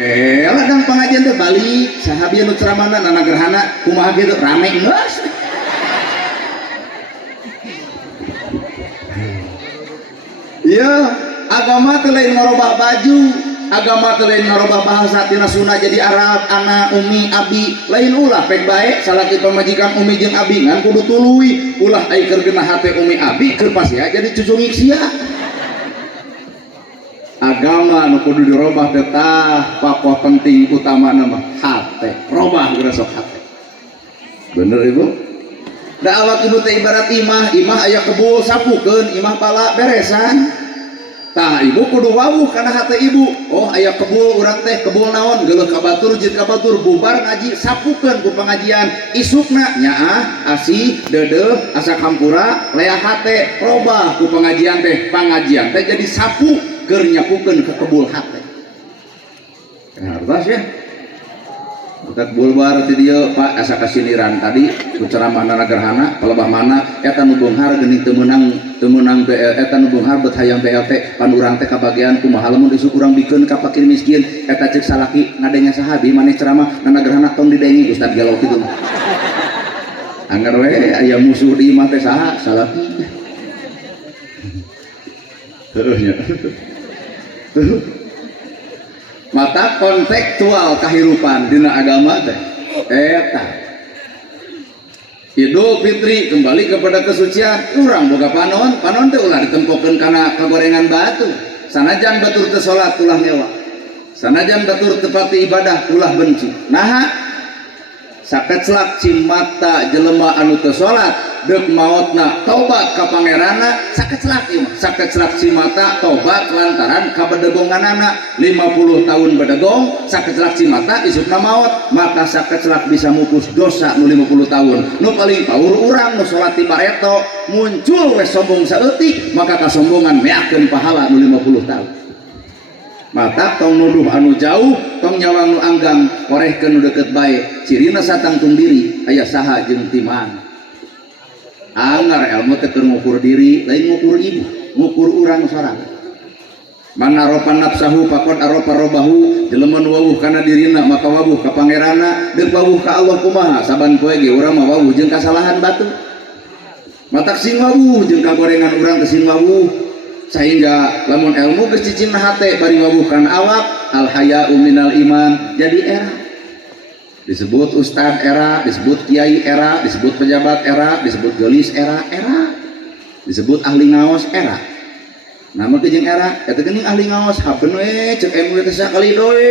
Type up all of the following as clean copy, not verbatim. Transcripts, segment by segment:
ladang pengajian teh balik sahabi anu ceramahna nana gerhana kumaha gitu rame geus. Iya, agama teh lain ngarobah baju, agama teh lain ngarobah bahasa tina Sunda jadi Arab, ana, umi, abi, lain ulah pek bae salaki pamajikan umi jeung abi ngan kudu tuluy, ulah ai keur geunah hate umi abi keur pasia jadi cucu ngiksia. Agama nu kudu dirobah teh tah pokok penting utama mah hate, robah geura sok hate. Bener Ibu? Da awak ibu teh ibarat imah aya kebul sapukeun, imah pala beresan. Tah ibu kudu wawuh kana hate ibu. Oh aya kebul urang teh kebul naon geuleuh ka batur jit ka batur bubar ngaji sapukeun ku pengajian isukna nyaah asih deudeuh asa kampura leah hate robah ku pengajian teh jadi sapu keur nyapukeun ka kebul hate. Hartos ya. Bukat bulbar ti dieu Pak asa kasiniran tadi ku ceramah nana gerhana palebah mana eta nu beunghar geuning teu meunang eta nu beunghar bet hayang BLT pan urang teh kabagean kumaha lamun isuk urang bikeun ka fakir miskin eta ceuk salaki ngadenge sahabi maneh ceramah nana gerhana tong didengi Ustaz galau kitu. Anggar we aya musuh di imah teh saha salaki. Terusnya. Mata kontekstual kehidupan dina agama teh eta Idul Fitri kembali kepada kesucian urang boga panon teh ulah ditempokeun kana kagorengan batu sanajan batur teu salat ulah nyewa sanajan batur teu pati ibadah ulah benci naha sakeclak cimata jelema anu teu salat deuk maotna tobat ka pangeranna sakeclak ieu sakeclak cimata tobat lantaran kabedegonganana 50 tahun bedegong sakeclak cimata isukna maot maka sakeclak bisa mupus dosa nu 50 tahun nu paling paur urang nu salat ti bareto muncul we sombong saeutik maka kasombongan meakeun pahala nu 50 tahun. Mata tong nuduh anu jauh tong nyawang nu anggang korehkeun nu deukeut bae cirina satangtung diri aya saha jeung timang. Anggar ilmu teh keur ngukur diri lain ngukur ibu ngukur urang sorang man aropa nafsahu faqad aropa robahu jelema nu wawuh kana dirina maka wawuh ka pangeranna deuk wawuh ka Allah kumaha saban poe ge urang mah wawuh jeung kasalahan batu matak sing wawuh jeung kagorengan urang teh sing wawuh sehingga lamun ilmu geus cicing hate bari wawuh kana awak al haya'u minal iman jadi era disebut ustad era, disebut kiai era, disebut pejabat era, disebut gelis era, disebut ahli ngaos era. Nama jeung era, eta geuning ahli ngaos habeun we ceuk emu teh sakali doe.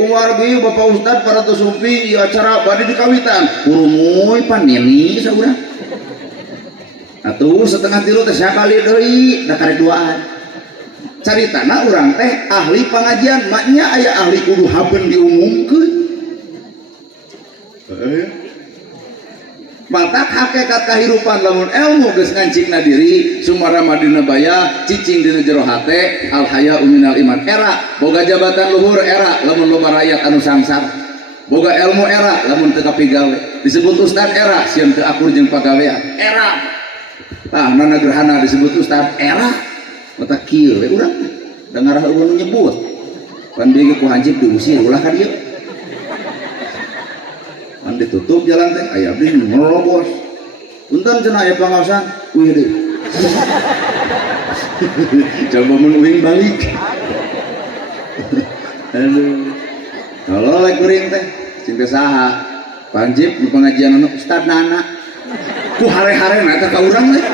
Kuwargi Bapak Ustad para tusumpi ieu acara bade dikawitan. Kurumuy panini saurang. Atuh setengah tilu teh sakali deui da karek duaan. Caritana urang teh ahli pengajian, maknya aya ahli kudu habeun diumumkeun. Mata hakikat kehidupan lamun ilmu geus ngancingna diri sumara madina baya cicing dina jero hate al haya'u minal iman era boga jabatan luhur era lamun loba rakyat anu sangsar boga ilmu era lamun teu kapigawe disebut ustad era sieun teu akur jeung pagawean era tah nana gerhana disebut ustad era mata kieu we urang da ngarah eueuh nyebut pan bieu ku hancip diusir ulah ka dieu ditutup jalan teh aya abdi ngerobos punten cenah aya pangaosan wih deui coba mun uing balik aduh kalau lek kuring teh cinta saha panjip nu pengajian anu Ustad Nana ku hare-harena eta ka urang teh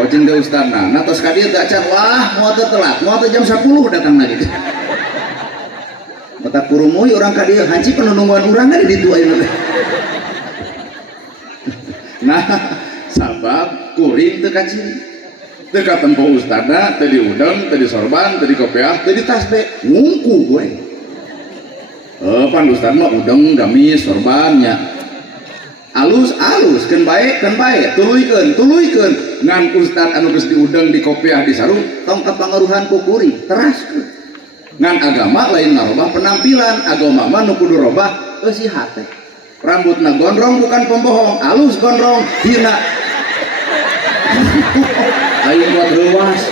oh cinta Ustad Nana tos ka dieu teh acan wah moal teu telat moal teh jam 10 datang lagi mata kurumuy orang ka dieu hancip penunungan urang di ditu ayeuna teh. Nah, sabab kuring teu kaciri. Teu katempo ustadna, teu diudang, teu disorban, teu dikopiah, teu ditasbih, ngungku we. Pan ustad mah udang, gamis, sorbannya. Alus keun bae, tuluykeun ngan ustad anu geus diudang, dikopiah, disarung tong kapangaruhan ku kuring, teraskeun. Ngan agama lain ngarobah penampilan agama mah nu kudu robah eusi hate rambutna gondrong bukan pembohong alus gondrong hina ayo buat ruas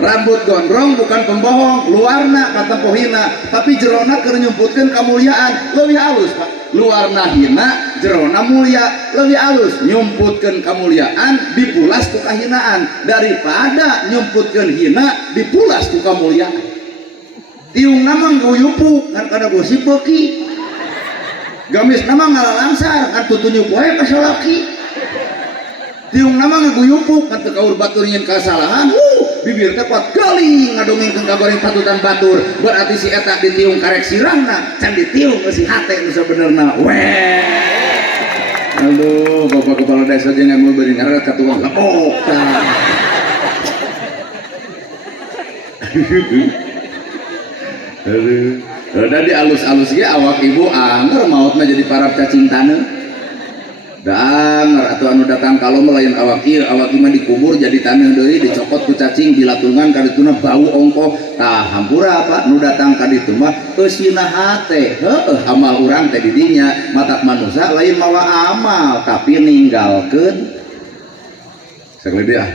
rambut gondrong bukan pembohong, luarna kata pohina, tapi jerona keur nyumputkeun kamuliaan leuwih halus Pak. Luarna hina, jerona mulia, leuwih halus nyumputkeun kamuliaan dipulas ku kahinaan daripada nyumputkeun hina dipulas ku kamuliaan. Tiung nama nguyupuk ngan kada gosip beuki. Gamis nama ngalalangsar kan tutunyuk wae ka salaki. Tiung nama ngaguyupuk kan teu kaur batur nyeun kasalahan. Bibir teh kuat galing ngadongengkeun ka goreng patutan batur. Berarti si eta ditiung karek sirahna, can ditiung ke si hate nu sabenerna. Weh. Aduh, Bapak Kepala Desa jangan mau beri ngaret ka tukang lepok. Aduh. Udah di alus-alus ge awak ibu anger mautna jadi parab cacing taneuh. Danger atuh anu datang kalau melayan awak ieu mah dikubur jadi taneuh deui dicokot ku cacing dilatungan ka dituna bau ongkoh. Tah hampura apa nu datang ka ditu mah eusina hate. Heueuh amal urang teh di dinya matak manusia lain mawa amal tapi ninggalkeun sakeuleudeuh.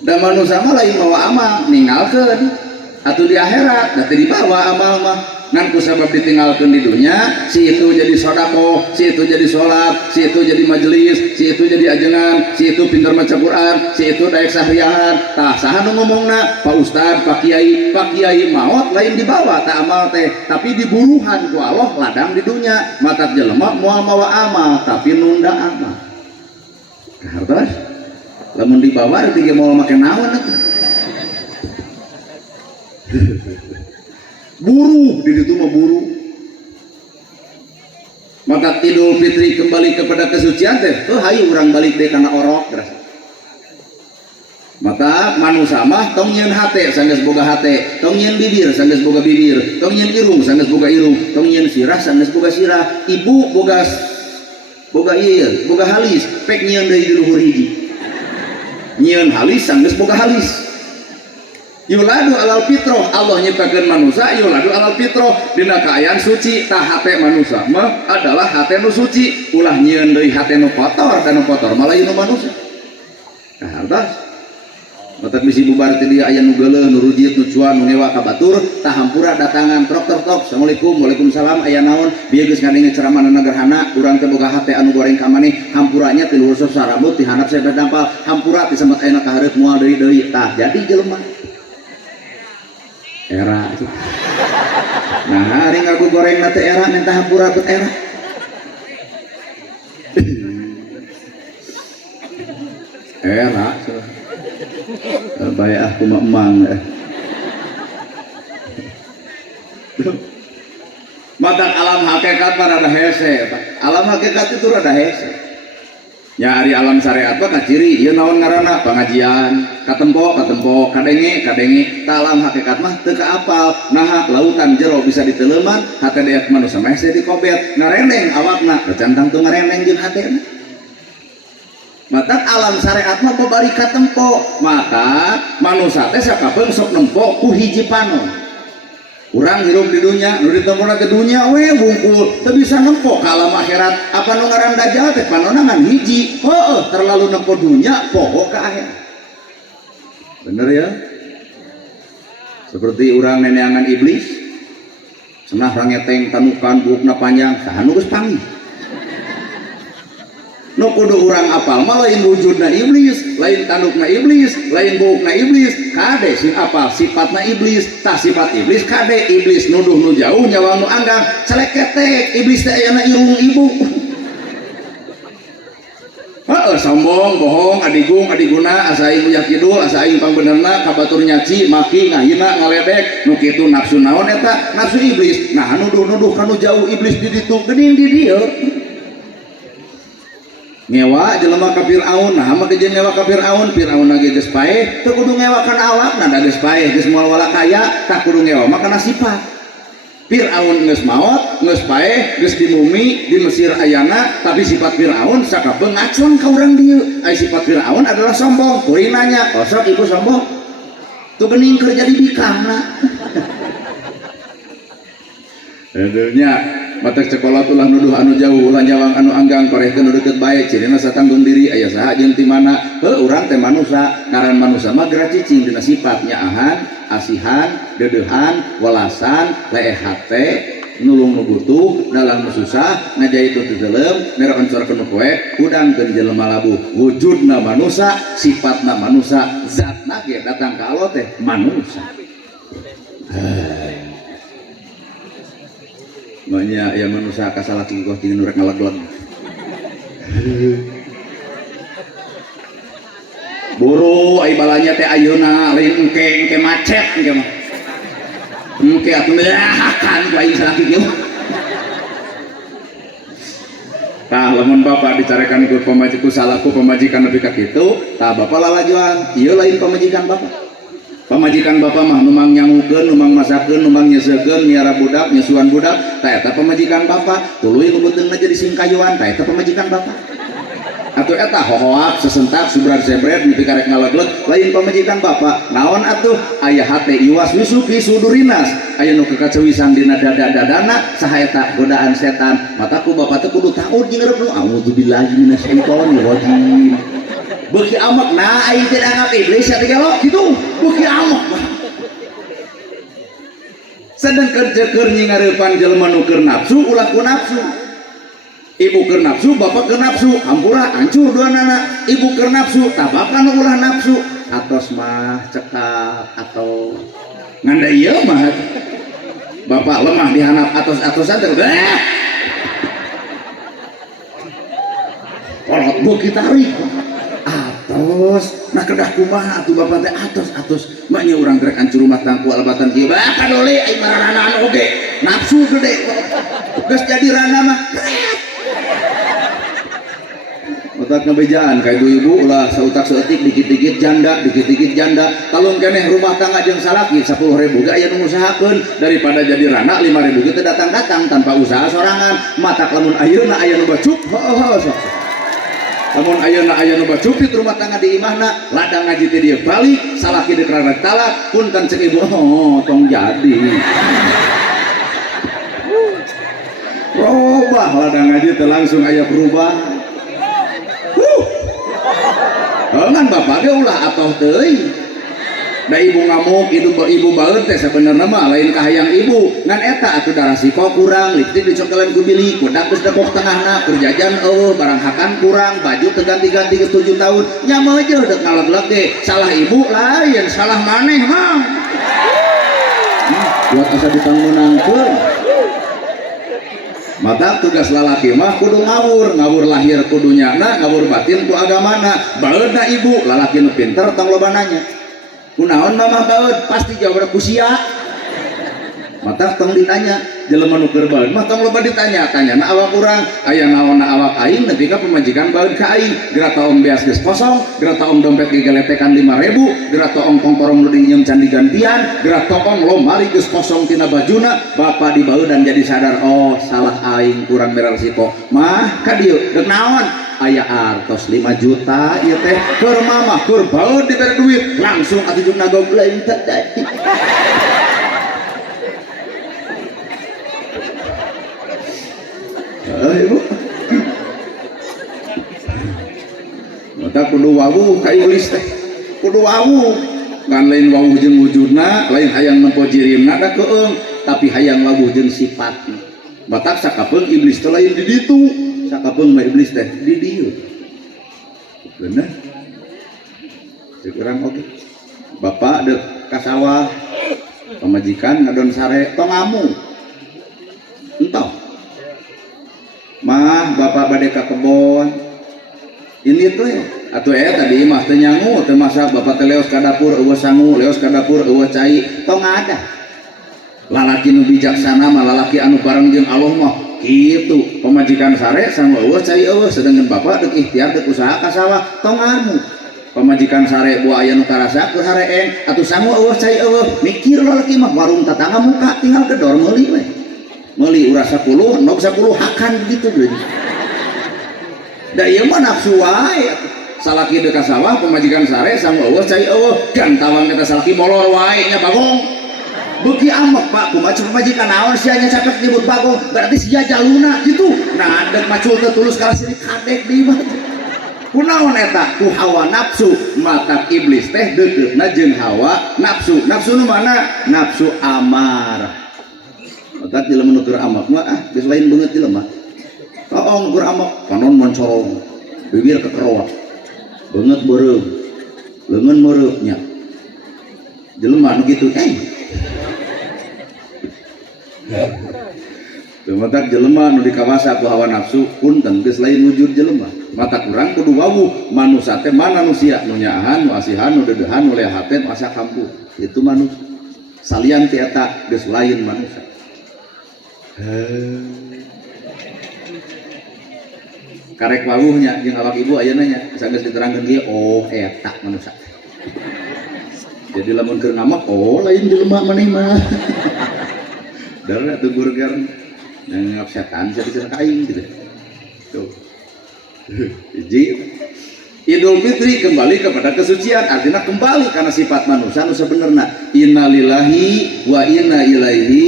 Da manusia mah lain mawa amal ninggalkeun. Atuh di akhirat da teu dibawa amal mah ngan kusabab ditinggalkeun di dunia si itu jadi sedekah, si itu jadi sholat, si itu jadi majelis, si itu jadi ajengan, si itu pintar maca Quran, si itu daek sahriahan. Tah saha nu ngomongna Pak Ustad, Pak Kiai maot lain dibawa tak amal teh tapi diburuhan ku Allah ladang di dunia matak jelema moal mawa amal tapi nunda amal. Hartos lamun dibawa teh moal make naon atuh. Buru di situ mah buru. Maka Idul Fitri kembali kepada kesucian teh hayu urang balik deh kana orok berasa. Maka manusia mah tong nyeun hate sanggeus boga hate, tong nyeun bibir sanggeus boga bibir, tong nyeun irung sanggeus boga irung, tong nyeun sirah sanggeus boga sirah. Ibu boga ieu boga halis pek nyeun deui di luhur hiji. Nyeun halis sanggeus boga halis. Yuladu alal fitroh, Allah nyiptakeun manusia yuladu alal fitroh dina kaayaan suci. Tah hate manusia mah adalah hate nu suci. Ulah nyieun deui hate nu kotor dan nu kotor malah nu manusia. Nah, hartas matak bisi bubar teh dia aya nu geuleuh nu rujit nu cuan nu ngewa ka batur tah hampura datangan tok. Assalamualaikum waalaikumsalam aya naon bieu geus ngadenge ceramah nu gerhana urang teh boga hate anu goreng ka maneh hampuranya ti luhur sarambut ti handap saya dampal hampura ti sempat ayeuna ka hareup moal deui tah jadi jelema era itu. Nah, hari ngaku goreng nate era minta hampura ke era. Era. Baik aku emang. Matak alam hakikat mah rada hese. Alam hakikat itu rada hese. Ya ari alam syariat mah kaciri ieu naon ngaranna pengajian katempo kadenge ta alam hakikat mah teu kaapal naha lautan jero bisa diteleuman hate deet manusia mah saya dikobet ngareneng awakna recantang teu ngareneng jeung hatena. Mata alam syariat mah babari katempo maka manusia teh sakapeung sok nempo ku hiji panon. Urang hirup di dunia, nu ditempona ke dunia we bungkul, teu bisa nempo ka alam akhirat. Apa nu ngaran dajal teh panonangan hiji. Terlalu nempo dunia poho ka akhirat. Bener ya? Seperti urang neneangan iblis. Cenah rangeteng tanukan buukna panjang, saha nu geus panggih. Nu kudu urang apal mah lain wujudna iblis, lain tandukna iblis, lain buukna iblis, kade sing apal sifatna iblis. Tah sifat iblis kade iblis nuduh nu jauh nyawa nu anggang celeketek iblis teh aya na irung ibu. Sombong, bohong, adigung, adiguna, asa aing ujah kidul, asa aing pangbenerna, kabatur nyaci, maki, ngahina, ngaledek, nu kitu nafsu naon eta? Nafsu iblis. Nah nuduh-nuduh kanu jauh iblis di ditu geuning di dieu. Ngewa jelema ka Firaun, nah mah kejeun ngewa ka Firaun lagi geus paeh, teu kudu ngewakan awakna da geus paeh, geus moal wala kaya, tak kudu ngewa mah kana sifat. Firaun geus maot, geus paeh, geus di bumi, di Mesir ayana, tapi sifat Firaun sakabeung ngaclong ka urang dieu. Ai sifat Firaun adalah sombong. Kuring nanya, "Kosok ibu sombong?" Tu geuning keur jadi bikangna. Aduhnya matak sekolah tulah nuduh anu jauh ulah jawang anu anggang korehkeun nu deukeut bae cirina satanggung diri aya saha jeung ti mana urang teh manusia ngaran manusia mah geura cicing dina sifat nyaahan asihan deudehan welasan leeh hate nulung nu butuh dalam nu susah ngajai itu teuleum mere oncorkeun poe udangkeun jelema labuh wujudna manusia sifatna manusia zatna ge datang ka Allah teh manusia banyak yang manusia kasalaki kok tinggal nurek ngalag-lag buru ai balanya teh ayeuna lain engke macet engke mah engke atuh kan ku aing salaki kieu tah lamun bapak dicarekan ku pamajikan salaku pamajikan nepi ka kitu tah bapak lalajuan ieu lain pamajikan bapak pamajikan bapak mah numang nyangukeun numang masakeun numang nyeusekeun miara budak nyusuan budak tah eta pamajikan bapak tuluy nu beuteungna jadi singkayuan tah eta pamajikan bapak atuh eta hohoak sesentak subrar sebret nepi karek ngalegleg lain pamajikan bapak naon atuh aya hate iwas wisupi sudurinas aya nu kekacewisan dina dada-dadana saha eta godaan setan mataku bapak teh kudu taud jeung ngarep nu auzubillahi minasyaitonir rajim beuki amak nah aing teh anggap iblis ya digelo kitu beuki amak sedang kerja keur nyingareupan jelema nu keur nafsu ulah ku nafsu ibu keur nafsu bapak keur nafsu hampura hancur dua anak ibu keur nafsu tah bapak nu ulah nafsu atos mah cekap atau nganda ieu mah bapak lemah dihanap atos-atosan teh kolot beuki tarik atos nah kedah kumaha atuh bapak teh atos mak nya urang rek hancur rumah tangku alabatan kieu bah kadoli aing marana anu oge nafsu gede geus jadi rana mah otak ngebejaan kayak ibu ulah sautak seetik dikit-dikit janda kalung keneh rumah tangga jeung salaki 10.000 ge aya nu ngusahakeun daripada jadi rana 5.000 ge teh datang tanpa usaha sorangan matak lamun ayeuna aya nu bacup sok lamun ayeuna aya nu bacup di rumah tangga di imahna ladang ngaji teh dieu balik salaki deuk rarek talak pun kan cek ibu tong jadi robah ladang ngaji teh langsung aya berubah ngan bapak ge ulah atoh teuing da ibu ngamuk ibu baeut teh sabenerna mah lain kahayang ibu ngan eta atuh darah siko kurang lipstik dicokelan ku bilik budak geus depok tengahna keur jajan barang hakan kurang baju teu ganti-ganti geus 7 tahun nya mah aja dek ngaleg-leg ge salah ibu lain salah maneh mah buat asa ditanggunangkeun mata tugas lalaki mah kudu ngawur lahir kudu nyana ngawur batin ku agamana baeudna ibu lalaki nu pinter tong loba nanya kunaon mamah baeud pasti jawab kusia mata tong ditanya jelema nu keur baeud mah tong loba ditanya tanyana awak urang aya naonna awak aing nepi ka pamajikan baeud ka aing geura taong beas geus kosong geura taong dompet gegeletekan 5.000 geura taong kongkorong nu dinyeum can digantian geura taong lomari geus kosong tina bajuna bapak di baeudan jadi sadar oh salah aing kurang berer resiko mah ka dieu deuk naon aya artos 5 juta ieu teh keur mamah keur baeud dibere duit langsung atuh jeung nagog lain teh jadi ibu mata kudu wawuh ka iblis teh kudu wawuh kan lain wawuh jeung wujudna lain hayang nempo jirimna da keung tapi hayang wawuh jeung sifatna batak sakapeung iblis teh lain di ditu sakapeung mah iblis teh di dieu bener sekurang oke bapak deuk ka sawah pamajikan ngadon sare tong amu entah mah bapak bade ka kebon ini tuh ya atuh tadi mah teu nyangu teu masak bapak teh leos ka dapur eueuh sangu leos ka dapur eueuh cai tong ada lalaki nu bijaksana mah lalaki anu bareng jeung Allah mah kitu pamajikan sare sangu eueuh cai eueuh sedangkan bapak deuk ikhtiar deuk usaha ka sawah tong anu pamajikan sare buah aya nu karasakeun hareeng atuh sangu eueuh cai eueuh mikir lalaki mah warung tatangga muka tinggal gedor meuli we meuli urang 10 nok 10 hakan gitu deh da ieu mah nafsu wae salaki deuk ka sawah pamajikan sare sang eueuh cai eueuh gantawang eta salaki molor wae nya bagong beuki amek Pak kumaha majikan naon sia nya capek nyebut bagong berarti sia jaluna gitu nah dek macul teh tulus kala sini kadek di mah kunaon eta ku hawa nafsu mata iblis teh deukeutina jeung hawa nafsu nafsu nu mana nafsu amarah mata jelema nu keur amak mah geus lain beungeut jelema taong keur amak panon moncorong bibir kekerowak beungeut beureum leungeun meureub nya jelema nu kitu Tumatak jelema nu dikawasa ku hawa nafsu punten geus lain wujud jelema mata kurang kudu wawuh manusia teh mana manusia nu nyaahan nu asihan nu deudehan nu lehaten asa kampung itu manusia salian ti eta geus lain manusia karek wawuhnya jeung awak ibu ayeuna nya geus diterangkeun ieu oh eta manusia jadi lamun keur ngamak oh lain jelema maneh mah darah tuh burger ngap setan jadi kain gitu tuh Idul Fitri kembali kepada kesucian artinya kembali karena sifat manusia nu sebenarnya innalillahi wa inna ilaihi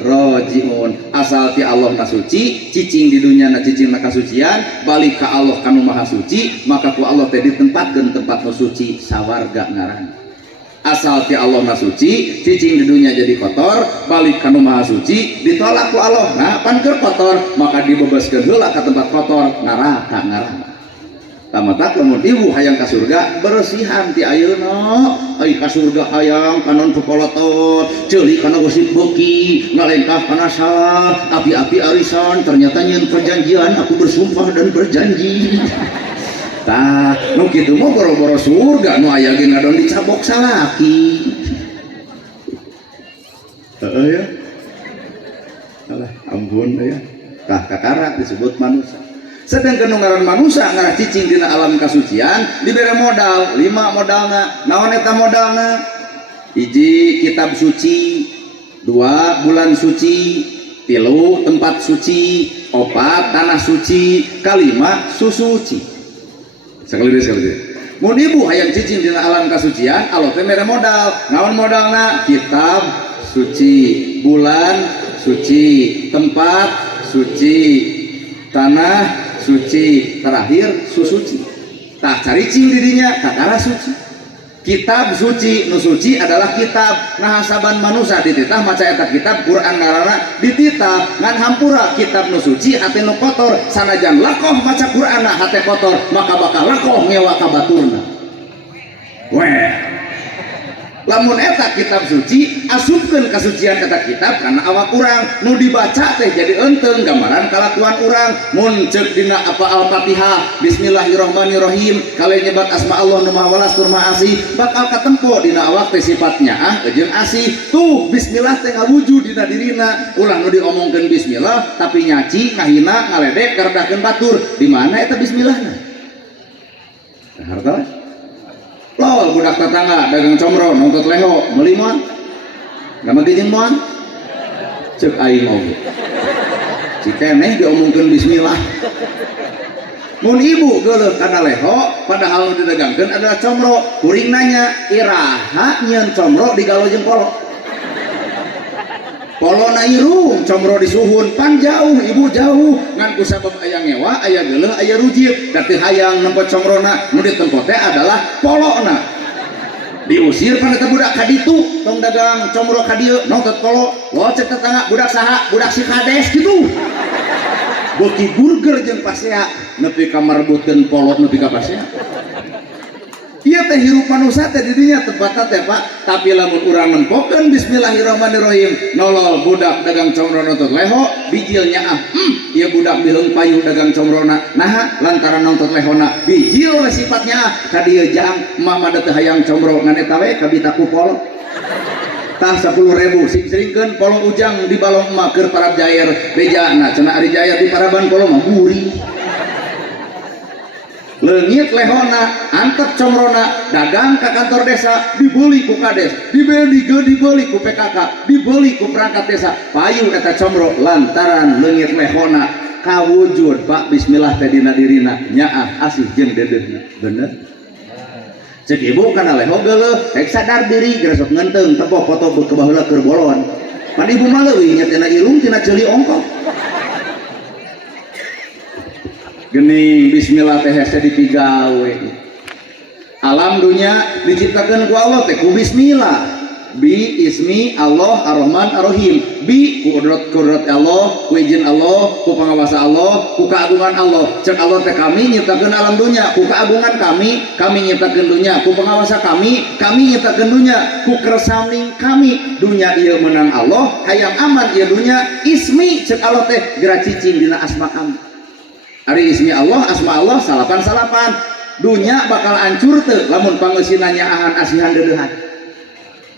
rajiun asal ti Allah na suci cicing di dunia na cicing na kasucian balik ke Allah kanu maha suci maka ku Allah teh ditempatkeun tempat nu suci sawarga ngaran asal ti Allah na suci cicing di dunia jadi kotor balik kanu maha suci ditolak ku Allah nah pan keur kotor maka dibebaskeun heula ka tempat kotor neraka ngaran tamatak lamun ibu hayang ka surga bersihan ti ayeuna ai ka surga hayang kanon pepolotot ceuli kana gosip beuki ngalengkah kana sar api-api arisan ternyata nyeun perjanjian aku bersumpah dan berjanji tah nu kitu mah boro-boro surga nu aya ge ngadon dicabok salaki heeh ya alah ampun ya tah kakara disebut manusia sedangkan nu ngaran manusia ngarah cicing dina alam kasucian dibere modal 5 modalna naon eta modalna 1 kitab suci 2 bulan suci 3 tempat suci 4 tanah suci 5 susu suci sekali mun ibu hayang cicing dina alam kasucian Allah teh mere modal naon modalna kitab suci bulan suci tempat suci tanah suci terakhir susuci tah caricing dirinya kakara suci kitab suci nu suci adalah kitab nah saban manusia dititah maca eta kitab Quran ngaranna dititah ngan hampura kitab nu suci hate nu kotor sanajan lakoh maca Quran hate kotor maka bakal lakoh ngewa ka baturna weh lamun eta kitab suci asupkeun kasucian eta kitab karena awak urang nu dibaca teh jadi enteung gambaran kalakuan urang mun ceuk dina apa Al-Fatihah bismillahirrahmanirrahim kale nyebat asma Allah nu maha walas tur maha asih bakal katempo dina awak teh sifatnya jeung asih tuh bismillah teh ngawujud dina dirina ulah nu diomongkeun bismillah tapi nyaci ngahina ngaledek karedahkeun batur di mana eta bismillahna harta lol budak tetangga dagang comro nontot leho meuli moal gak magi jeung moal ceuk aing oge cikeneh diomongkeun bismillah mun ibu geuleuh kana leho padahal nu didagangkeun adalah comro kuring nanya iraha nyieun comro digalau jeung polo polona irung comro disuhun pan jauh ibu jauh ngan ku sabab aya ngewa aya geuleuh aya rujit da teu hayang nempot comrona nu ditempo teh adalah polona diusir pan eta budak ka ditu tong dagang comro ka dieu nongtot polo lo cek tetangga budak saha budak si kades kitu beuki burger jeung pasea nepi ka marebutkeun polo nepi ka pasea ieu teh hirup manusia teh didinya tempatna teh Pak tapi lamun urang nempokeun bismillahirrahmanirrahim nolol budak dagang comro nontot leho bijil nyaah ieu budak bileung payu dagang comrona naha lantaran nontot lehona bijil we sifatnya ka dieu jang mama teh hayang comro ngan eta we kabitaku polo tah 10.000 sing-singkeun polo ujang di balong emak keur parab jair bejana cenah ari jair di paraban polo mah gurih leungit lehona antep comrona dagang ke kantor desa dibeli ku kades dibeli ku PKK dibeli ku perangkat desa payu eta comro lantaran leungit lehona kawujud Pak bismillah teh dina dirina nyaah asih jeung dedehna bener cek ibu kana leho geuleuh rek sadar diri geus sok ngenteng tepok foto ke baheula keur bolon pan ibu mah leuwih nya tina irung tina ceuli ongkok geuning bismillah teh hese dipigawe alam dunya diciptakeun ku Allah teh ku bismillah bi ismi Allah ar-Rahman ar-Rahim bi ku kudrat Allah ku izin Allah ku pangawasa Allah ku keagungan Allah cek Allah teh kami nyiptakeun alam dunya ku keagungan kami nyiptakeun dunya ku pangawasa kami nyiptakeun dunya ku kersami kami dunya ieu menang Allah hayang aman ieu dunya ismi cek Allah teh geura cicing dina asma kami ari ismi Allah asma Allah salapan dunya bakal hancur teu lamun pangeusina nyaahan asihan deudeuhan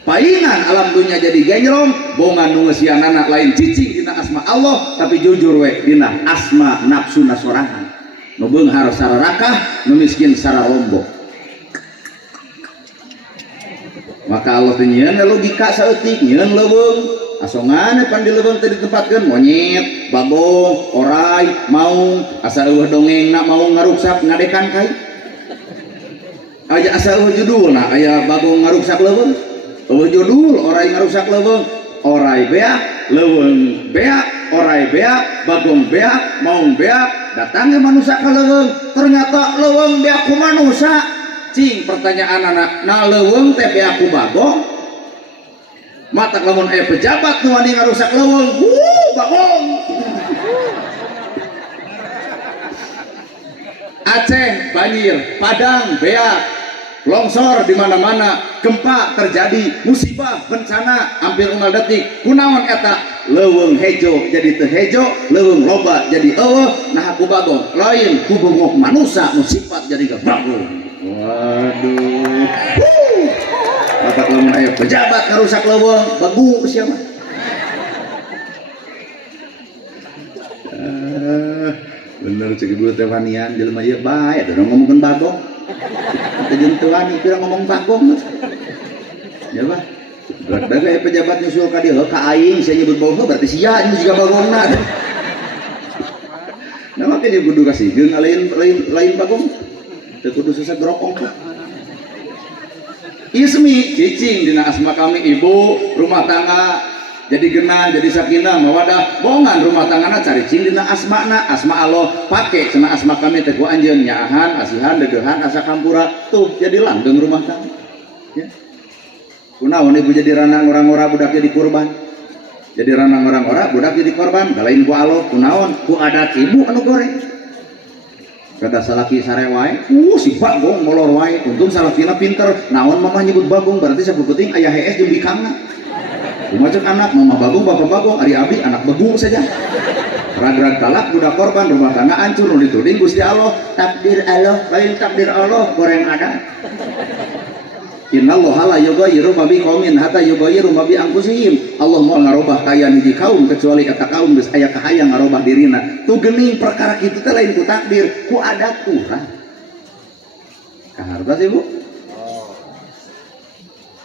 paingan alam dunia jadi genjrong bongan nuesian anak lain cicing dina asma Allah tapi jujur we dina asma nafsu nasorangan nu beunghar sararakah nu miskin saralombok maka Allah teh nyieun logika saeutik nyieun leuweung asongan pan di leuweung teh ditempatkeun monyet bagong orai maung asa eueuh dongengna mau ngaruksak ngadekan kai aya asa eueuh judulna aya bagong ngaruksak leuweung judul orai ngarusak leuweung orai beak leuweung beak orai beak bagong beak maung beak datang ke manusia ke leuweung ternyata leuweung beak ku manusia cing pertanyaan anak nah leuweung teh beak ku bagong mata lamun aya pejabat nu wani ngarusak leuweung bagong Aceh banjir Padang beak longsor di mana-mana gempa terjadi musibah bencana hampir unggal detik kunaon eta leuweung hejo jadi teu hejo leuweung loba jadi eueuh nah aku bagong lain ku bengok manusia nu sifat jadi bagong waduh bapak lamun aya pejabat ngarusak leuweung bagus sia mah bener cek ibu teh wanian jelema ieu bae atuh ngomongkeun bagong kejun tuani kira ngomong bagong ya bah berat pejabat nyusul ka dieu ka aing saya nyebut bau berarti sia ini juga bagongna nah makanya kudu kasihkeun lain bagong teu kudu susah grokong ismi cicing dina asma kami ibu rumah tangga jadi genah jadi sakinah mawadah bongan rumah tanggana cari cing dina asmana asma Allah pake cenah asma kami teh ku anjeun nyaahan asihan deudeuhan asa kampura tuh jadi langgeng rumah tangga ya kunaon ibu jadi ranang orang-orang budak jadi kurban jadi ranang orang-orang budak jadi korban galain ku Allah kunaon ku adat ibu anu goreng kada salaki sare wae si bagong molor wae untung salakina pinter naon mamah nyebut bagong berarti sabukuting aya HS jeung bikangna macam anak mama bagong bapak bagong ari abi anak begung saja rag-rag talak budak korban rumah tangga hancur nu dituding Gusti Allah takdir Allah lain takdir Allah goreng ada innallaha la yughayyiru ma biqaumin hatta yughayyiru ma bi anfusihim Allah mau ngarobah kaya hiji kaum kecuali eta kaum geus aya kahayang ngarobah dirina tuh geuning perkara kitu teh lain ku takdir ku adat urang kahartos ibu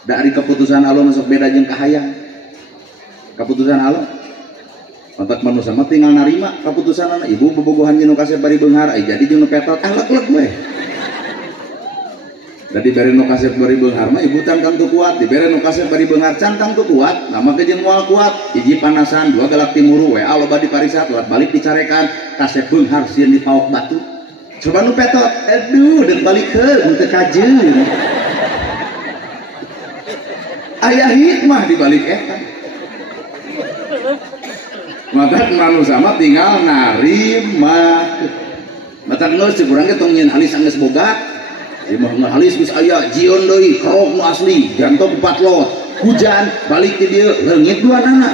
dari keputusan Allah masuk beda jeung kahayang keputusan Allah mantak manusia mah tinggal narima keputusan anak ibu bobogohan jeung nu kasih bari beunghar ai jadi jeung nu petot leg we jadi bari nu kasih bari beunghar mah ibu can tangtu kuat dibere nu kasih bari beunghar can tangtu kuat nama ke jeung moal kuat hiji panasan dua galak timuru we aloba di parisat lat balik dicarekan kasih beunghar sieun di paok batu coba nu petot aduh deuk balik heul teu kajeun aya hikmah di balik eta maka manusia mah tinggal narima mata geus kurang ge tong nyeun halis anggeus boga ieu mah halis geus aya jion deui kerok nu asli jantok 4 lot hujan balik ti dieu leungit duanana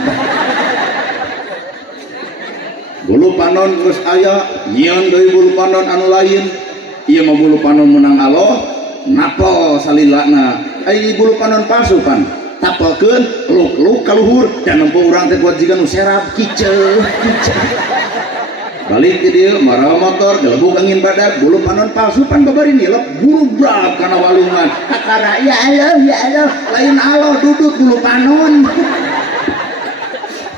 bulu panon geus aya nyieun deui bulu panon anu lain ieu mah bulu panon menang Allah napo salilana ai bulu panon palsu pan tapalkeun luk-luk ka luhur dan nempo urang teh kuat jiga nu serap kiceuh balik ke dieu mara motor gelebuk angin badak bulu panon palsu pan babari nilep burubrak kana walungan kakara ya Allah lain Allah duduk bulu panon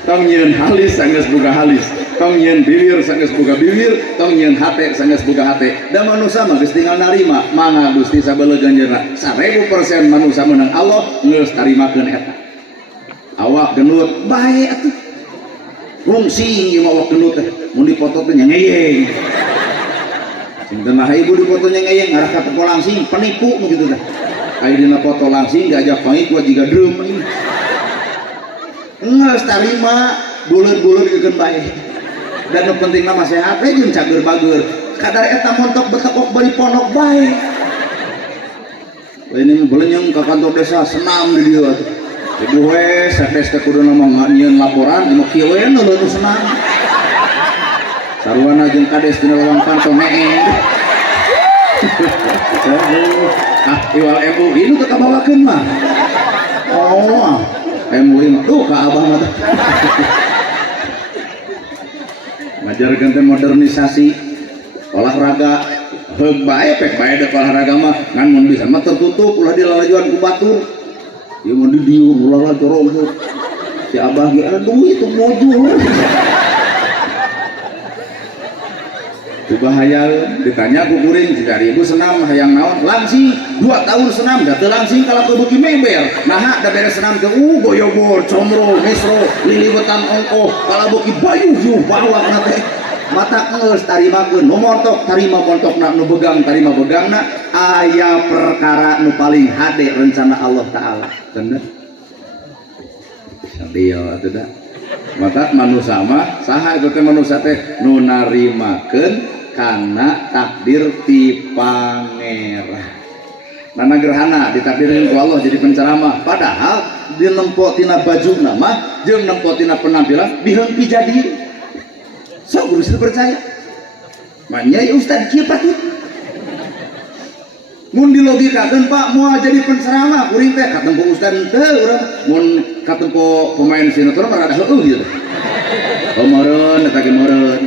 tong nyieun halis anggeus boga halis tong nyeun bibir sanggeus boga bibir, tong nyeun hate sanggeus boga hate. Da manusia mah geus tinggal narima, mangga Gusti sabeuleuk ganjeurna. 1000% manusia menang Allah geus tarimakeun eta. Awak genut bae atuh. Rungsing ieu mah awak genut teh, mun dipoto teh nyengeyeng. Sing teu mah ibu dipoto nyengeyeng arah ka teko langsing penipu nu kitu teh. Aya dina foto langsing diajak pangikuat jiga dreum ini. Geus tarima buleur-buleur gegeun bae. Dan nu pentingna mah sehat we jeung cager bager. Kadar eta montok betekok bari pondok bae. Ini belenyeng ka kantor desa senam di dieu atuh. Ibu we sates teh kuduna mah nyieun laporan anu kieu we nu senam. Sarwana jeung kades dina lawang tong neeng. Iwal MUI itu tak bawakan mah. Oh, MUI mah tuh ke abah mah. Ngajarkeun teh modernisasi olahraga. Heug bae pek bae da olahraga mah ngan mun bisa mah tertutup ulah dilalajuan ku batur. Ieu mah di dieu ulah jorong. Si abah ge aduh itu mojul. Bahaya ditanya ku kuring dari ibu senam hayang naon langsing 2 tahun senam da teu langsing kalau ke beuki member nah da beres senam teh goyobor comro misro liliwetan ongkoh kalau beuki bayu yuh bawa kana teh mata geus tarimakeun nu montok tarima montokna nu begang tarima begangna aya perkara nu paling hade rencana Allah taala bener sadio atuh da mata manusia mah saha itu teh manusia teh nu narimakeun karena takdir ti pangeran. Nana gerhana ditakdirin ku Allah jadi penceramah. Padahal di nempo tina baju nama jeung nempo tina penampilan diheung jadi. So guru situ percaya. Manya ustad kieu patut. Mun dilogikakeun Pak moal jadi penceramah kuring teh katempo ustad teu urang mun katempo pemain sinetron rada heueuh ieu. Meureun eta ge meureun.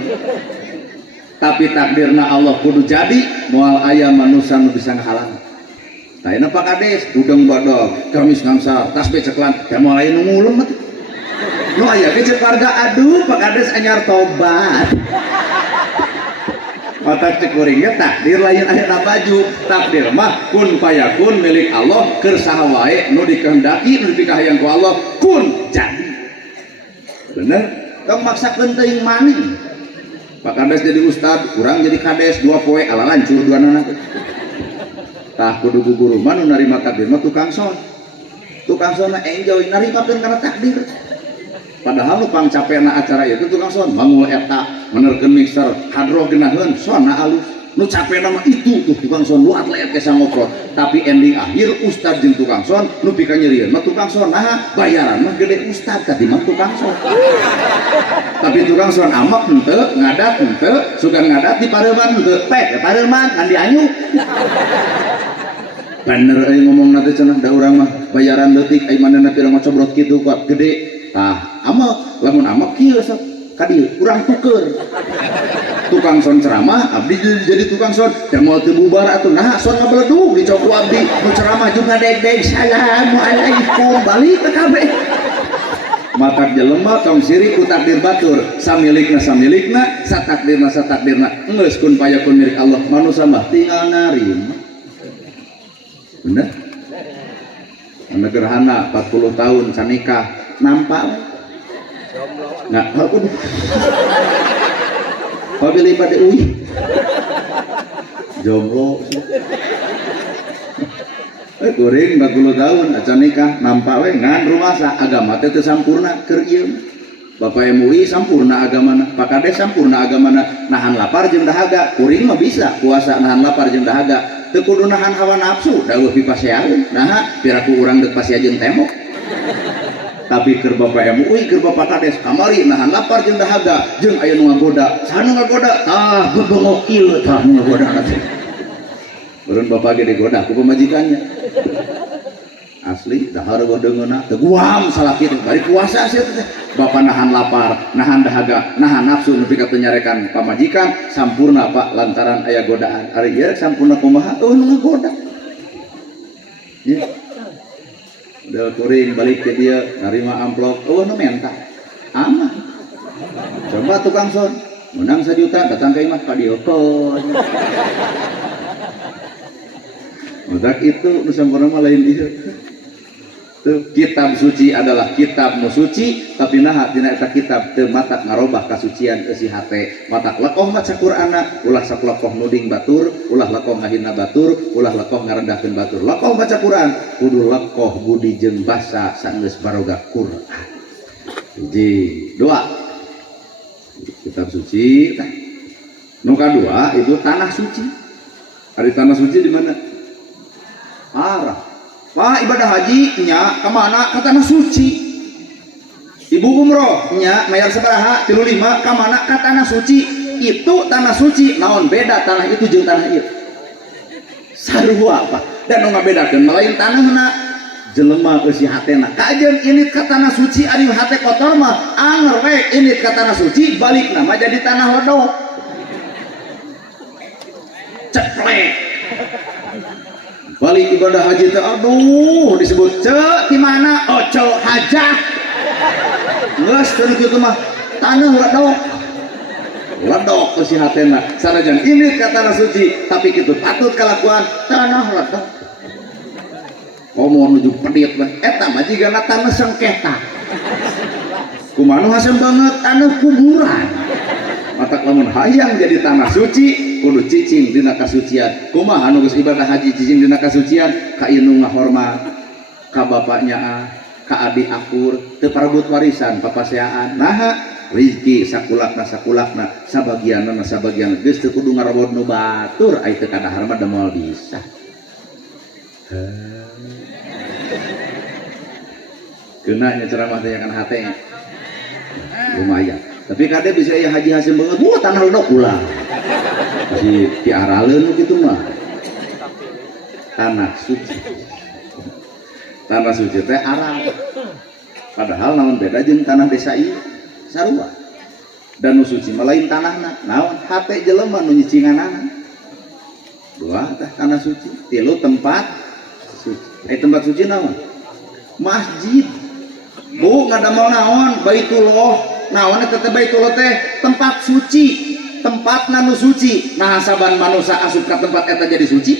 Tapi takdirna Allah kudu jadi moal aya manusia nu bisa ngahalang. Tayana Pak Kades udang bodog kamis ngangsa tasbih ceklan teh moal aya nu ngulem atuh. Nu aya ge cek warga aduh Pak Kades anyar tobat. Mata cek kuring ge takdir lain aya baju. Takdir mah kun payakun milik Allah keur saha wae nu dikehendaki nu dipikahayang ku Allah kun jadi. Bener? Tong maksakeun teuing maneh. Pak Kades jadi ustad, kurang jadi kades, 2 poe ala lancur 2 nana. Tah kudu guru mah nu narima takdir mah tukang son. Tukang sonna enjoy narimakeun kana takdir. Padahal nu pangcapena acara itu tukang son mangul eta menerkeun mixer, hadroh geunaheun sonna alus. Nu capena mah itu tuh tukang son lu atlet ke sangoprot. Tapi ending akhir ustad jeung tukang son nu pika nyerieun mah tukang son nah bayaran mah gede ustad katimbang tukang son. Tapi tukang son amak henteu ngadat henteu sugan ngadat di pareuman henteu pek pareuman kan dianyu. Bener euy ngomongna teh cenah da urang mah bayaran leutik ai manehna pirang mah cobrot kitu kok gede. Tah amak lamun amak kieu sok kadieu urang tuker. Tukang son ceramah abdi jadi tukang son teh moal teu bubar atuh nah son ngabeledug di coku abdi nu ceramah juga deg-deg assalamualaikum balik ke kabeh. Matak jelema tong siri ku takdir batur samilikna satakdirna geus kun payakun milik Allah manusia mah tinggal narima. Bener? Anu gerhana 40 tahun can nikah nampak nggak pabili pada uih jomblo kuring 40 tahun acan nikah nampak we ngan rumah sa agama teh teu sampurna keur ieu Bapak MUI sampurna agamana Pak Kades sampurna agamana nahan lapar jeung dahaga kuring mah bisa puasa nahan lapar jeung dahaga teu kudu nahan hawa nafsu dawuh pipaseaeun nah piraku urang deuk pasea jeung temok. Tapi keur Bapak MUI keur Bapak Kades kamari nahan lapar jeung dahaga jeung aya nu ngagoda saha nu ngagoda tah bebengok ieu tah nu ngagoda teh urang Bapak ge digoda ku pamajikannya asli dahar godeungeuna teu guam salaki teh bari puasa sia teh Bapak nahan lapar nahan dahaga nahan nafsu nepi ka teu nyarekan pamajikan sampurna Pak lantaran aya godaan ari ieu sampurna kumaha nu ngagoda ya. Udah kuring balik ke dia narima amplop nu menta aman Coba tukang son menang 1 juta datang ke imah kadiokon. Udah itu nusampurna mah lain ieu. Tuh, kitab suci adalah kitab nu suci, tapi nah dina eta kitab teu matak ngarobah kasucian ke si hate. Matak lekoh maca Qur'anna, ulah saklekoh nuding batur, ulah lekoh ngahina batur, ulah lekoh ngarendahkeun batur. Lekoh baca Qur'an, kudu lekoh budi jeung basa saenggeus baroga Qur'an. Hiji, 2. Kitab suci. Nu kadua itu tanah suci. Ari tanah suci di mana? Arah. Wah, ibadah haji nya kemana? Ke tanah suci. Ibu umroh nya mayar sabaraha 35 kemana? Ke tanah suci. Itu tanah suci. Naon beda tanah itu jeung tanah ieu? Sarua apa? Dan nu ngabedakeun lain tanahna jelema eusi hatena. Kajeun init ka tanah suci ari hate kotor mah anger we init ka tanah suci balik nama jadi tanah hodok. Ceplek. Balik ibadah haji teh aduh disebut ce di mana? Oh, ce hajah. Geus teu kitu mah tanah ledok. Ledok ke si hatena. Sanajan ini ka tanah suci, tapi kitu patut kalakuan tanah ledok. Komo nuju pedit mah eta mah jigana tanah sengketa. Kumaha nu hasem banget tanah kuburan. Matak lamun hayang jadi tanah suci kudu cicing dina kasucian. Kumaha anu geus ibadah haji cicing dina kasucian? Ka indung ngahormat, ka bapaknya, ka adik akur, teu parebut warisan papaseaan. Naha rezeki sakulakna sabagianna sabagian geus teu kudu ngarobot nu batur ai teu kadahar mah da moal bisa. Keuna nya ceramah teh kan hate. Lumayan. Tapi kade bisa ya haji hasil banget, wah tanah ledok ulah. Masih diaraleun gitu mah. Tanah suci. Tanah suci teh arah. Padahal naon beda jeung tanah desa ieu sarua. Dan nu suci mah lain tanahna. Naon hate jelema nu nyicinganana. 2 teh tanah suci. 3 tempat suci. Tempat suci naon? Masjid. Bu ngadamel naon? Baitullah. Naon eta teh Baitullah teh tempat suci, tempat nu suci. Nah saban manusia asup ka tempat eta jadi suci.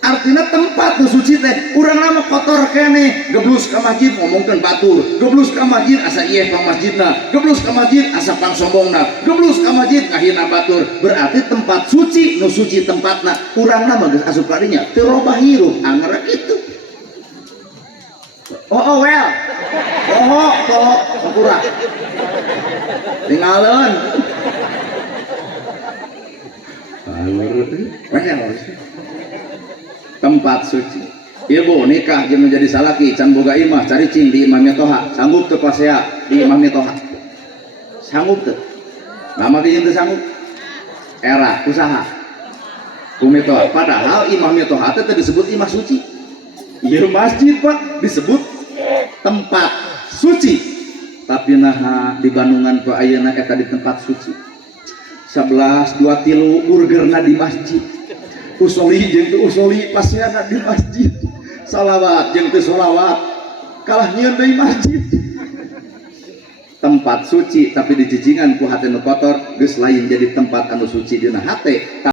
Artinya tempat nu suci teh urang mah kotor keneh, geblus ka masjid ngomongkeun batur, geblus ka masjid asa ieu pang masjidna, geblus ka masjid asa pang sombongna, geblus ka masjid ngahina batur. Berarti tempat suci nu suci tempatna urangna mah geus asup ka dinya teu robah hirup anger kitu. Oh well. Oh kurang. Tinggalin. Tempat suci. Ibu nikah jeung menjadi salaki can boga imah cari cing di imah metoha sanggup teu pasea di imah metoha. Sanggup teu? Lama ge teu sanggup. Era usaha. Ku metoha padahal imah metoha teh disebut imah suci. Ieu masjid Pak disebut tempat suci, tapi nah di Bandungan ku ayeuna eta di tempat suci 11 23 burgerna di masjid, usoli jeung teu usoli pasiana di masjid, salawat jeung teu salawat kalah nyieun deui masjid. Tempat suci tapi dijicingan ku hate nu kotor geus lain jadi tempat anu suci dina hate.